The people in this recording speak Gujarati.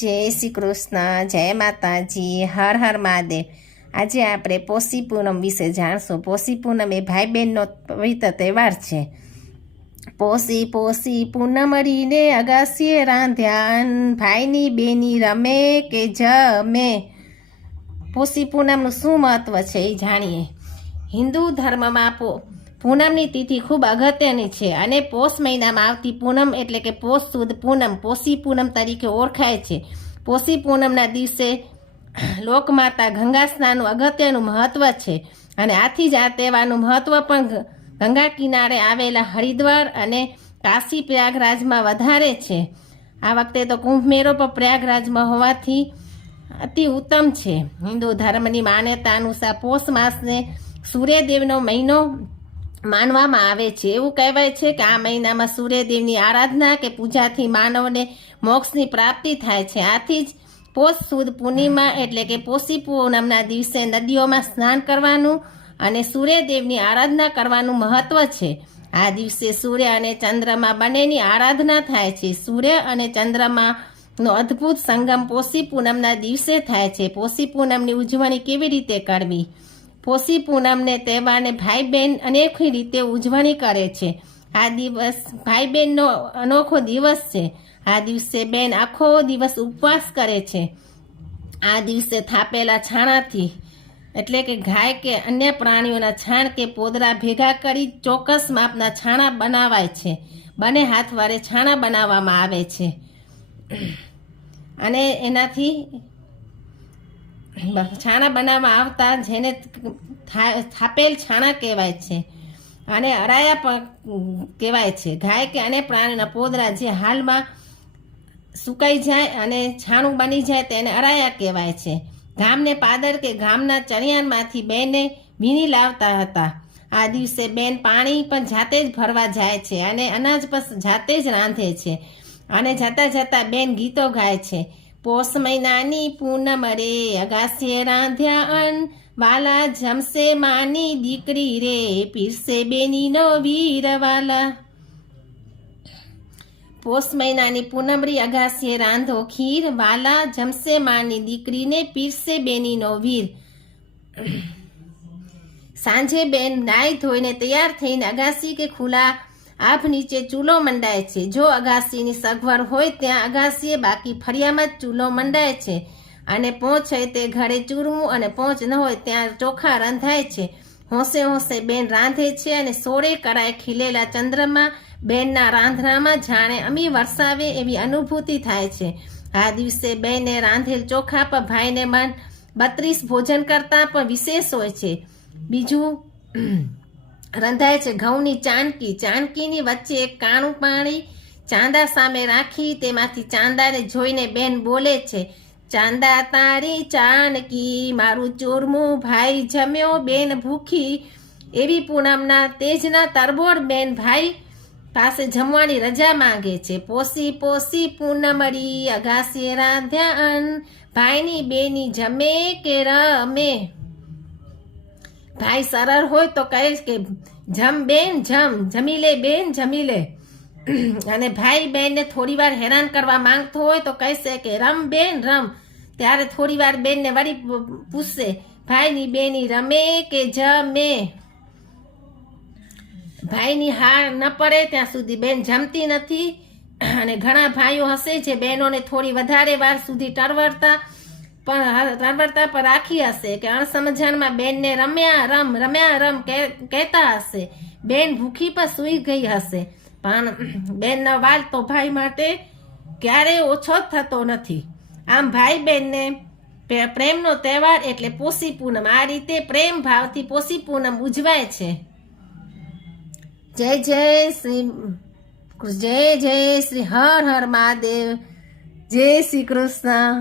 જય શ્રી કૃષ્ણ, જય માતાજી, હર હર મહાદેવ। આજે આપણે પોષી પૂનમ વિશે જાણશું। પોષી પૂનમ એ ભાઈ બહેનનો પવિત્ર તહેવાર છે। પોષી પોષી પૂનમરીને અગાસીએ રાંધ્યાન, ભાઈની બેની રમે કે જમે। પોષી પૂનમનું શું મહત્વ છે એ જાણીએ। હિન્દુ ધર્મમાં પૂનમની તિથિ ખૂબ અગત્યની છે અને પોષ મહિનામાં આવતી પૂનમ એટલે કે પોષ સુદ પૂનમ પોષી પૂનમ તરીકે ઓળખાય છે। પોષી પૂનમના દિવસે લોકમાતા ગંગા સ્નાનનું અગત્યનું મહત્વ છે અને આથી જ આ તહેવારનું મહત્વ પણ ગંગા કિનારે આવેલા હરિદ્વાર અને કાશી પ્રયાગરાજમાં વધારે છે। આ વખતે તો કુંભ મેળો પણ પ્રયાગરાજમાં હોવાથી અતિ ઉત્તમ છે। હિન્દુ ધર્મની માન્યતા અનુસાર પોષ માસને સૂર્યદેવનો મહિનો માનવામાં આવે છે। એવું કહેવાય છે કે આ મહિનામાં સૂર્યદેવની આરાધના કે પૂજાથી માનવને મોક્ષની પ્રાપ્તિ થાય છે। આથી જ પોષ સુદ પૂર્ણિમા એટલે કે પોષી પૂનમના દિવસે નદીઓમાં સ્નાન કરવાનું અને સૂર્યદેવની આરાધના કરવાનું મહત્વ છે। આ દિવસે સૂર્ય અને ચંદ્રમા બંનેની આરાધના થાય છે। સૂર્ય અને ચંદ્રમાનો અદ્ભુત સંગમ પોષી પૂનમના દિવસે થાય છે। પોષી પૂનમની ઉજવણી કેવી રીતે કરવી? પોષી પૂનમને તહેવારને ભાઈ બહેન અનેક રીતે ઉજવણી કરે છે। આ દિવસ ભાઈ બહેનનો અનોખો દિવસ છે। આ દિવસે બહેન આખો દિવસ ઉપવાસ કરે છે। આ દિવસે થાપેલા છાણાથી એટલે કે ગાય કે અન્ય પ્રાણીઓના છાણ કે પોદરા ભેગા કરી ચોક્કસ માપના છાણા બનાવાય છે। બંને હાથ વડે છાણા બનાવવામાં આવે છે અને એનાથી છાણા બનાવવામાં આવતા જેને થાપેલ છાણા કહેવાય છે અને અરાયા પણ કહેવાય છે। ગાય કે અન્ય પ્રાણીના પોદરા જે હાલમાં સુકાઈ જાય અને છાણું બની જાય તેને અરાયા કહેવાય છે। ગામને પાદર કે ગામના ચણિયાણમાંથી બેને વીણી લાવતા હતા। આ દિવસે બેન પાણી પણ જાતે જ ભરવા જાય છે અને અનાજ પણ જાતે જ રાંધે છે અને જતા જતા બેન ગીતો ગાય છે। પોષ મહિનાની પૂનમ રે અગાસીએ રાંધ્યા અન, વાલા જમશે માની દીકરી રે પીરસે બેનીનો વીર વાલા। પોષ મહિનાની પૂનમરી અગાસીએ રાંધો ખીર, વાલા જમશે માની દીકરીને પીરસે બેનીનો વીર। સાંજે બેન નાઈ ધોઈને તૈયાર થઈને અગાસી કે ખુલ્લા આભ નીચે ચૂલો મંડાય છે। જો અગાસીની સગવડ હોય ત્યાં અગાસીએ, બાકી ફળિયામાં જ ચૂલો મંડાય છે અને પોંચ હોય તે ઘરે ચૂરવું અને પોંચ ન હોય ત્યાં ચોખા રંધાય છે। હોંશે હોંશે બેન રાંધે છે અને સોળે કરાય ખીલેલા ચંદ્રમાં બેનના રાંધણામાં જાણે અમી વરસાવે એવી અનુભૂતિ થાય છે। આ દિવસે બેને રાંધેલ ચોખા પર ભાઈને મન 32 ભોજન કરતાં પણ વિશેષ હોય છે। બીજું રંધાય છે ઘઉંની ચાણકી। ચાણકીની વચ્ચે એક કાણું પાણી ચાંદા સામે રાખી તેમાંથી ચાંદાને જોઈને બેન બોલે છે, ચાંદા તારી ચાણકી, મારું ચોરમું ભાઈ જમ્યો બેન ભૂખી। એવી પૂનમના તેજના તરબોળ બેન ભાઈ પાસે જમવાની રજા માંગે છે। પોષી પોષી પૂનમરી અગાસીએ રાંધ્યા અન, ભાઈની બેની જમે કે રમે। ભાઈ સરળ હોય તો કહે કે જમ બેન જમ, જમી લે બેન જમી લે અને ભાઈ બહેનને થોડી વાર હેરાન કરવા માંગતો હોય તો કહેશે કે રમ બેન રમ। ત્યારે થોડી વાર બેનને વળી પૂછશે ભાઈની બેની રમે કે જમે। ભાઈની હાર ન પડે ત્યાં સુધી બેન જમતી નથી અને ઘણા ભાઈઓ હશે જે બહેનોને થોડી વધારે વાર સુધી ટરવડતા પર રાખી હશે કે અણસમજણમાં બેનને રમ્યા રમ કહેતા હશે। બેન ભૂખી પર સૂઈ ગઈ હશે પણ બેનનો વાલ તો ભાઈ માટે ક્યારેય ઓછો થતો નથી। આમ ભાઈ બહેનને પ્રેમનો તહેવાર એટલે પોષી પૂનમ। આ રીતે પ્રેમ ભાવથી પોષી પૂનમ ઉજવાય છે। જય જય શ્રી હર હર મહાદેવ। જય શ્રી કૃષ્ણ।